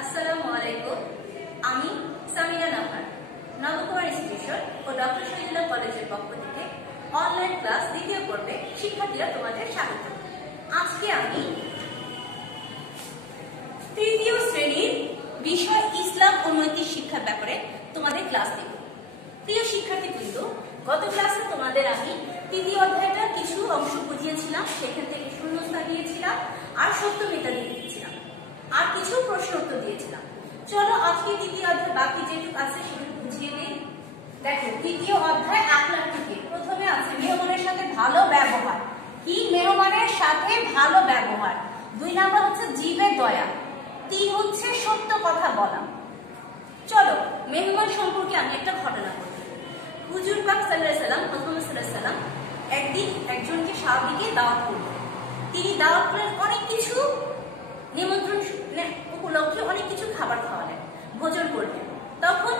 আসসালামু আলাইকুম। আমি সামিনা নাহার নবকুমার ইনস্টিটিউশন ও ডক্টর শহীদুল্লাহ কলেজের পক্ষ থেকে অনলাইন ক্লাস দ্বিতীয় পর্বে শিক্ষার্থীরা তোমাদের স্বাগত। আজকে আমি তৃতীয় শ্রেণীর বিষয় ইসলাম ও নৈতিক শিক্ষার ব্যাপারে তোমাদের ক্লাস দেব। প্রিয় শিক্ষার্থীবৃন্দ, গত ক্লাসে তোমাদের আমি তৃতীয় অধ্যায়টা কিছু অংশ বুঝিয়েছিলাম, সেখান থেকে শূন্যস্থান দিয়েছিলাম আর সত্যমিতা দিয়েছিলাম, আর কিছু প্রশ্ন উত্তর দিয়েছিলাম। চলো আজকে তৃতীয় অধ্যায় বাকি যেটুকু আছে সেটুকু বুঝিয়ে দিই। দেখো, তৃতীয় অধ্যায় 1 লাখ থেকে প্রথমে আছে মেহমানের সাথে ভালো ব্যবহার। কি? মেহমানের সাথে ভালো ব্যবহার। 2 নাম্বার হচ্ছে জীবের দয়া। 3 হচ্ছে সত্য কথা বলা। চলো মেহমান সম্পর্কে আমি একটা ঘটনা বলি। হুজুর পাক সাল্লাল্লাহু আলাইহি সাল্লাম, মুহাম্মদ সাল্লাল্লাহু আলাইহি সাল্লাম একদিন একজনকে সাহাবীকে দাওয়াত করলেন। তিনি দাওয়াত করলেন, অনেক কিছু নিমন্ত্রণ উপলক্ষে অনেক কিছু খাবার খাওয়ালেন, ভোজন করলেন। তখন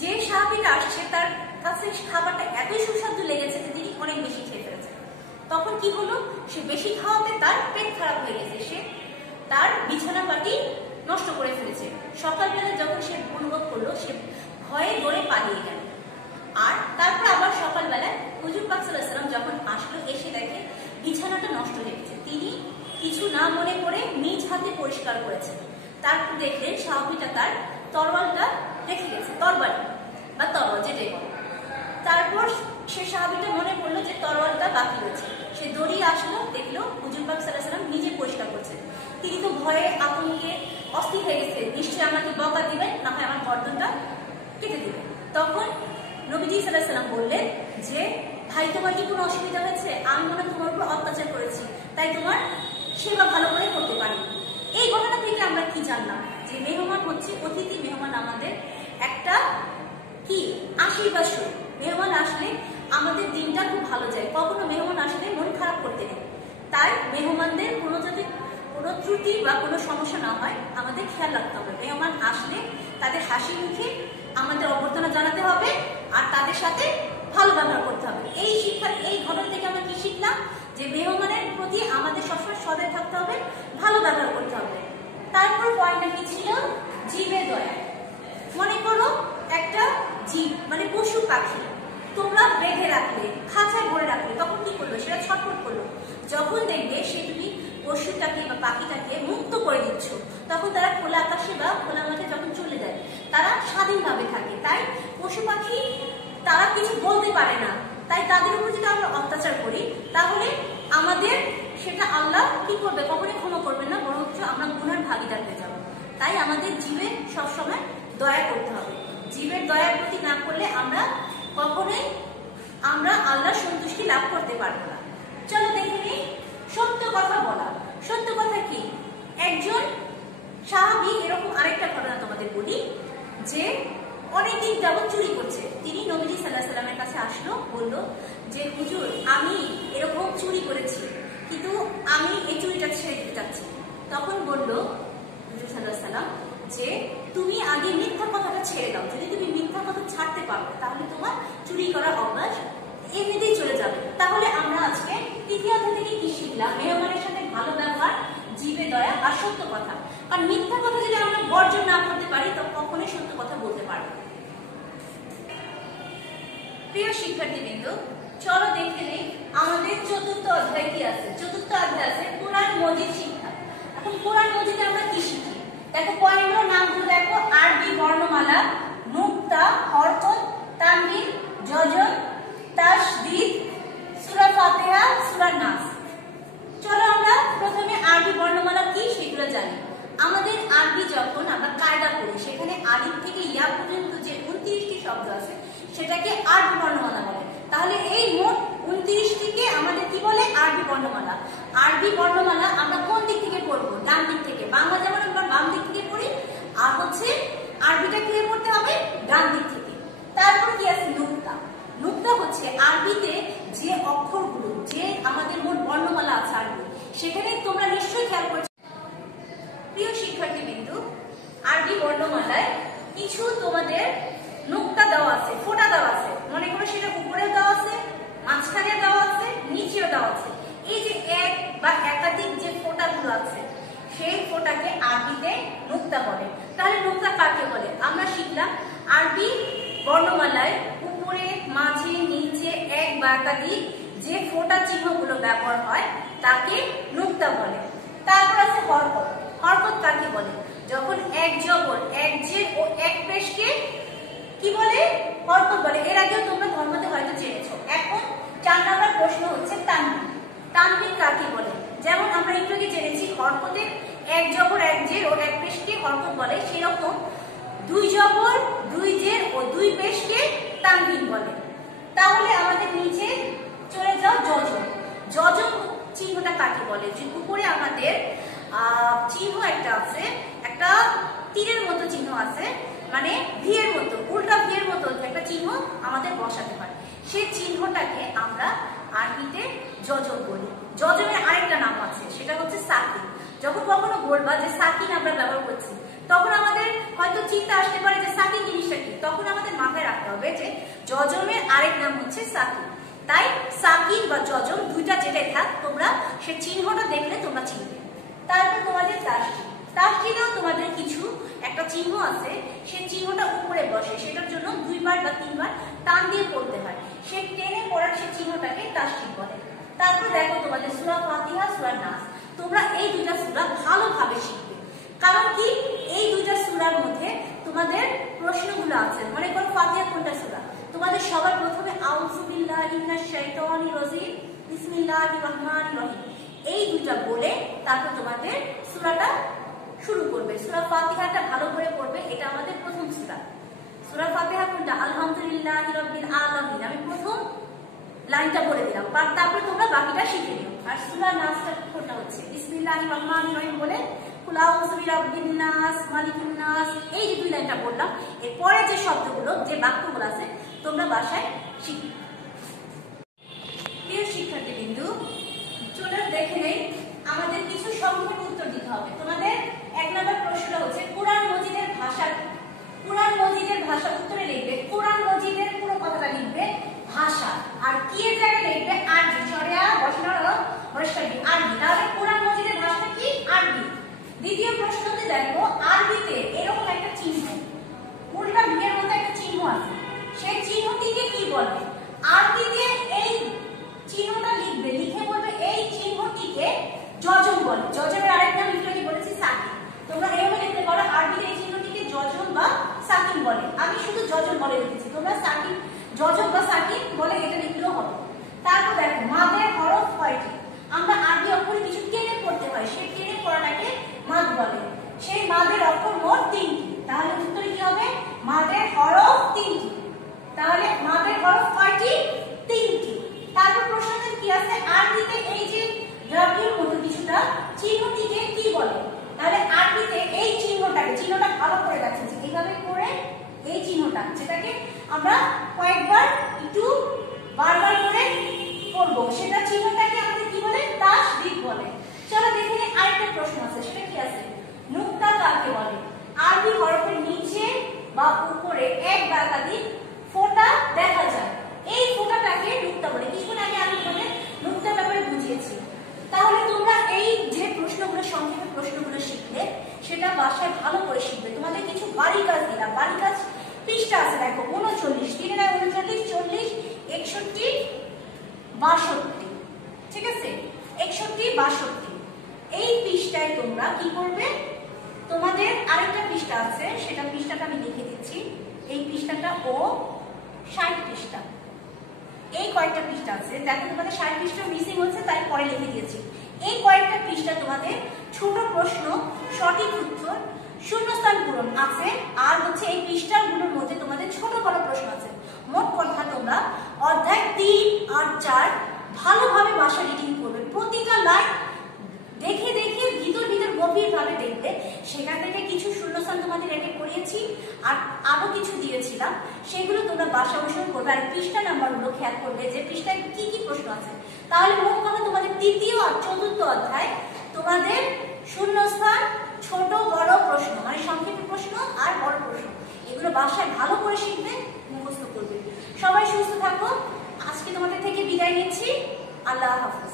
যে সাহাবীটা আসছে তার কাছে খাবারটা এতই সুস্বাদু লেগেছে যে তিনি অনেক বেশি খেয়ে ফেলেছেন। তখন কি হলো, সে বেশি খাওয়াতে তার পেট খারাপ হয়ে গেছে, সে তার বিছানা পাটি নষ্ট করে ফেলেছে। সকালবেলা যখন সে অনুভব করলো, সে ভয়ে দৌড়ে পালিয়ে গেল। আর তারপর আবার সকালবেলায় হুজুর পাক সাল্লাল্লাহু আলাইহি সাল্লাম যখন আসলো, এসে দেখে বিছানাটা নষ্ট হয়ে গেছে। তিনি কিছু না মনে করে নিজ হাতে পরিষ্কার করেছেন। তারপর দেখলেন সাহাবীটা তার তরবারটা রেখে গেছে, তরবারি বা তরবারি যেটাই বলে। তারপর সে সাহাবীটা মনে করলো যে তরবারটা বাকি রয়েছে। সে দৌড়িয়ে আসলো, দেখলো হুজুর পাক সাল্লাল্লাহু আলাইহি সাল্লাম নিজে পরিষ্কার করছেন। তিনি তো ভয়ে আতঙ্কে অস্থির হয়ে গেছে, নিশ্চয়ই আমাকে বকা দিবেন, না হয় আমার গর্দনটা কেটে দিবেন। তখন নবীজি সাল্লাল্লাহু আলাইহি সাল্লাম বললেন যে, ভাই তোমার কি কোনো অসুবিধা হয়েছে? আমি মনে তোমার উপর অত্যাচার করেছি, তাই তোমার সেবা ভালো করে করতে পারি। এই ঘটনা থেকে আমরা কি জানলাম? যে মেহমান হচ্ছে অতিথি, মেহমান আমাদের একটা কি আশীর্বাদ স্বরূপ। মেহমান আসলে আমাদের দিনটা খুব ভালো যায়। কখনো মেহমান আসলে মন খারাপ করতে নেই। তাই মেহমানদের কোনো যাতে কোনো ত্রুটি বা কোনো সমস্যা না হয় আমাদের খেয়াল রাখতে হবে। মেহমান আসলে তাদের হাসি মুখে আমাদের অভ্যর্থনা জানাতে হবে আর তাদের সাথে ভালো ব্যবহার করতে হবে। এই ঘটনা থেকে আমরা কি শিখলাম? যে মেহমানের প্রতি আমাদের সবসময় সদয় থাকতে হবে, ভালো ব্যবহার করতে হবে। তারপর পয়েন্টটা কি ছিল? জীবের দয়া। মনে করো একটা জীব মানে পশু পাখি তোমরা বেঁধে রাখলে, খাঁচায় ভরে রাখলে, তখন কি করলো? সেটা ছটফট করলো। যখন দেখবে সে তুমি পশুটাকে বা পাখিটাকে মুক্ত করে দিচ্ছ, তখন তারা খোলা আকাশে বা খোলা মাঠে যখন চলে যায়, তারা স্বাধীনভাবে থাকে। তাই পশু পাখি তারা কিছু বলতে পারে না। তাই তাদের উপর যদি আমরা অত্যাচার করি, তাহলে আমাদের সেটা আল্লাহ কি করবে? কখনোই ক্ষমা করবে না, বরঞ্চ আমরা গুনার ভাগীদার হয়ে যাব। তাই আমাদের জীবের সবসময় দয়া করতে হবে। জীবের দয়ার প্রতি না করলে কখনোই আমরা আল্লাহর সন্তুষ্টি লাভ করতে পারবো না। চলো দেখে নিই সত্য কথা বলা। সত্য কথা কি? একজন সাহাবী, এরকম আরেকটা ঘটনা তোমাদের বলি, যে অনেকদিন যাবত চুরি করছে। তিনি নবীজি সাল্লাল্লাহু আলাইহি সাল্লামের কাছে আসলো, বলল যে হুজুর, আমি এরকম চুরি করেছি, কিন্তু আমি এই চুরিটা ছেড়ে দিতে চাচ্ছি। তখন বলল হুজুর সাল্লাল্লাহু আলাইহি সাল্লাম যে, তুমি আগে মিথ্যা কথাটা ছেড়ে দাও। যদি তুমি মিথ্যা কথা ছাড়তে পারো, তাহলে তোমার চুরি করার অভ্যাস এমনিতেই চলে যাবে। তাহলে আমরা আজকে তৃতীয় অধ্যায় থেকে কি শিখলাম? মেহমানের সাথে ভালো ব্যবহার, জীবে দয়া আর সত্য কথা। আর মিথ্যা কথা যদি আমরা বর্জন না করতে পারি, তখন কখনোই সত্য কথা বলতে পারবো। প্রিয় শিক্ষার্থীবৃন্দ, চলো দেখে নেই আমাদের চতুর্থ অধ্যায় কি আছে। চতুর্থ অধ্যায় আছে কোরআন মজিদ শিক্ষা। এখন কোরআন মজিদে আমরা কি শিখি? দেখো পয়েন্টের নামগুলো দেখো। আরবি বর্ণমালা, নুক্তা, হরকত, তানবিন, যজম, তাশদীদ, সূরা ফাতিহা, সূরা নাস। চলো আমরা প্রথমে আরবি বর্ণমালা কি সেগুলো জানি। আমাদের আরবি যখন আমরা কায়দা করি, সেখানে আলিফ থেকে ইয়া পর্যন্ত যে 29টি শব্দ আছে সেটাকে আরবি বর্ণমালা বলে। তাহলে এই মোট 29টিকে আমাদের কি বলে? আরবি বর্ণমালা। আরবি বর্ণমালা আমরা কোন দিক থেকে পড়বো? ডান দিক থেকে। বাংলা যেমন আমরা বাম দিক থেকে পড়ি, আর হচ্ছে আরবিটা কি পড়তে হবে? ডান দিক থেকে। তারপর কি আছে? নুক্তা। নুক্তা হচ্ছে আরবিতে যে অক্ষরগুলো, যে আমাদের মোট বর্ণমালা আছে আরবি, সেখানে তোমরা নিশ্চয়ই খেয়াল করছো। প্রিয় শিক্ষার্থীবৃন্দ, আরবি বর্ণমালায় কিছু তোমাদের নুক্তা দেওয়া আছে, ফোঁটা দেওয়া আছে। মনে করো সেটা উপরেও দেওয়া আছে, মাঝখানে দেওয়া আছে, নিচেও দেওয়া আছে। এই যে এক বা একাধিক যে ফোঁটাগুলো আছে, সেই ফোঁটাকে আরবিতে নুক্তা নুক্তা বলে। তাহলে নুক্তা কাকে বলে? আমরা শিখলাম আরবি বর্ণমালায় উপরে, মাঝে, নিচে এক বা একাধিক যে ফোঁটা চিহ্নগুলো ব্যবহার হয় তাকে নুক্তা বলে। তারপর আছে হরকত। হরকত কাকে বলে? যখন এক জবর, এক জের ও এক পেশকে কি বলে? হরকত বলে। এর আগেও তোমরা ধর্মতে হয়তো জেনেছো। এখন 4 নম্বর প্রশ্ন হচ্ছে তানবিন। তানবিন কাকে বলে? যেমন আমরা একটু আগে জেনেছি হরকতে এক জবর, এক জের ও এক পেশকে হরকত বলে, সেরকম 2 জবর, 2 জের ও 2 পেশকে তানবিন বলে। তাহলে আমাদের নিচে চলে যাও যজম। যজম চিহ্নটা কাকে বলে? যে উপরে আমাদের চিহ্ন একটা আছে, একটা তীরের মতো চিহ্ন আছে, মানে ভি এর মতো, উল্টা ভি এর মতো একটা চিহ্ন আমাদের বসাতে হয়। সেই চিহ্নটাকে আমরা আরবিতে যজম বলি। যজমের আরেকটা নাম আছে, সেটা হচ্ছে সাকিন। যখন কখনো বলবা যে সাকিন আমরা ব্যবহার করছি, তখন আমাদের হয়তো চিন্তা আসতে পারে যে সাকিন জিনিসটা কি। তখন আমাদের মাথায় রাখতে হবে যে যজমের আরেক নাম হচ্ছে সাকিন। তাই সাকিন বা যজম দুইটা যেটাই থাক, তোমরা সে চিহ্নটা দেখলে তোমরা চিনবে। তারপর তোমাদের তাসজিদ। তাসজিদেও তোমাদের কিছু একটা চিহ্ন আছে, সেই চিহ্নটা উপরে বসে, সেটার জন্য 2 বার বা 3 বার টান দিয়ে পড়তে হয়। সেই টেনে পড়ার সেই চিহ্নটাকে তাসজিদ বলে। তারপর দেখো তোমাদের সূরা ফাতিহা, সূরা নাস। তোমরা এই দুইটা সূরা ভালোভাবে শিখবে, কারণ কি এই দুইটা সূরার মধ্যে তোমাদের প্রশ্নগুলো আছে। মনে করো ফাতিহা কোনটা সূরা? তোমাদের সবার প্রথমে আউযু বিল্লাহি মিনাশ শাইতানির রাজিম, বিসমিল্লাহির রহমানির রহিম, এই দুইটা বলে তারপর তোমাদের সূরাটা শুরু করবে। সূরা ফাতিহাটা ভালো করে পড়বে, এটা আমাদের প্রথম সূরা। সূরা ফাতিহা কোনটা? আলহামদুলিল্লাহি রাব্বিল আলামিন। আমি প্রথম লাইনটা বলে দিলাম, তারপরে তোমরা বাকিটা শিখে নিও। আর সূরা নাসটা কোনটা? হচ্ছে বিসমিল্লাহির রহমানির রহিম বলে কুল আউযু বিরাব্বিন নাস, মালিকুন নাস, এই যে 2 লাইনটা বললাম, এরপরে যে শব্দগুলো, যে বাক্যগুলো আছে তোমরা বাসায় শিখবে। প্রিয় শিক্ষার্থীবৃন্দু, চলো দেখে নেই আমাদের কিছু সংক্ষেপে উত্তর দিতে হবে। তোমাদের 1 নম্বর প্রশ্নটা হচ্ছে কোরআন মজিদের ভাষা। কোরআন মজিদের ভাষা উত্তরে লিখবে কোরআন মজিদের পুরো কথাটা লিখবে ভাষা, আর কি এর জায়গায় লিখবে আরবি। সরিয়া বসানো বসাবি আরবি। তাহলে কোরআন মজিদের ভাষাটা কি? আরবি। দ্বিতীয় প্রশ্নতে দেখো আরবিতে এরকম একটা চিহ্ন, উল্টা ভিয়ের মতো একটা চিহ্ন আছে, সেই চিহ্নটিকে কি বলে? আরবিতে এই চিহ্নটা লিখবে, লিখে বলবে এই চিহ্নটিকে যজম বলে। যজমের আরেক নাম লিখে বলেছি সাকিন। তোমরা এভাবে লিখতে পারো আরবিতে এই চিহ্নটিকে যজম বা সাকিন বলে। আমি শুধু যজম বলে লিখেছি, তোমরা সাকিন, যজম বা সাকিন বলে এটা লিখলেও হবে। তারপর দেখো মাদের হরফ কয়টি? আমরা আরবি অক্ষরে কিছু টেনে পড়তে হয়, সেই টেনে পড়াটাকে মাদ বলে। সেই মাদের অক্ষর মোট 3টি। তাহলে উত্তরে কি হবে? মাদের হরফ 3টি। তাহলে মাদের হরফ কয়টি? 3টি। তারপর প্রশ্নতে কি আছে? আরবিতে এই যে দ্রব্যের মতো কিছুটা চিহ্নটিকে কি বলে? তাহলে আরবিতে এই চিহ্নটা ভালো করে দেখো, এইভাবে করে এই চিহ্নটা, যেটাকে আমরা কয়েকবার একটু বারবার করে করব, সেটা চিহ্নটাকে আমাদের কি বলে? তাসদিদ বলে। চলো দেখে নিই আরেকটা প্রশ্ন আছে, সেটা কি আছে? নুক্তা কাকে বলে? আরবি হরফের নিচে বা উপরে এক বা একাধিক ফোঁটা দেখা যায়, এই ফোঁটাটাকে নুক্তা বলে। কিছুক্ষণ আগে আমি তোমাদের নুক্তার ব্যাপারে বুঝিয়েছি। তাহলে তোমরা এই যে প্রশ্নগুলো, সংক্ষেপে প্রশ্নগুলো শিখলে সেটা বাসায় ভালো করে শিখবে। তোমাদের কিছু বাড়ি কাজ দিলাম, বাড়ি কাজ পৃষ্ঠা আছে দেখো 39, 3 9 39, 40, 61, 62, ঠিক আছে? 61, 62 এই পৃষ্ঠায় তোমরা কি করবে? তোমাদের আরেকটা পৃষ্ঠা আছে, সেটা পৃষ্ঠাটা আমি লিখে দিচ্ছি। এই পৃষ্ঠাটা ও 60 পৃষ্ঠা, এই কয়েকটা পৃষ্ঠা আছে। দেখো তোমাদের 60 পৃষ্ঠা মিসিং হচ্ছে, তাই পরে লিখে দিয়েছি। এই কয়েকটা পৃষ্ঠা তোমাদের ছোট প্রশ্ন, সঠিক উত্তর, শূন্যস্থান পূরণ আছে, আর হচ্ছে এই পৃষ্ঠাগুলোর মধ্যে তোমাদের ছোট বড় প্রশ্ন আছে। মোট কথা তোমরা অধ্যায় 3 আর 4 ভালোভাবে বাসা রিডিং করবে। প্রতিটা লাইন দেখে দেখে ভিতর গভীরভাবে দেখবে। সেখান থেকে কিছু শূন্যস্থান তোমাদের এনে করিয়েছি, আর আরো কিছু দিয়েছিলাম, সেগুলো তোমরা বাসা অনুসরণ করবে। আর পৃষ্ঠা নাম্বারগুলো খেয়াল করবে যে পৃষ্ঠায় কি কি প্রশ্ন আছে। তাহলে মোট কথা তোমাদের 3য় আর 4র্থ অধ্যায় তোমাদের শূন্যস্থান, ছোট বড় প্রশ্ন, মানে সংক্ষিপ্ত প্রশ্ন আর বড় প্রশ্ন, এগুলো বাসায় ভালো করে শিখবে, মুখস্থ করবে। সবাই সুস্থ থাকো। আজকে তোমাদের থেকে বিদায় নিচ্ছি। আল্লাহ হাফেজ।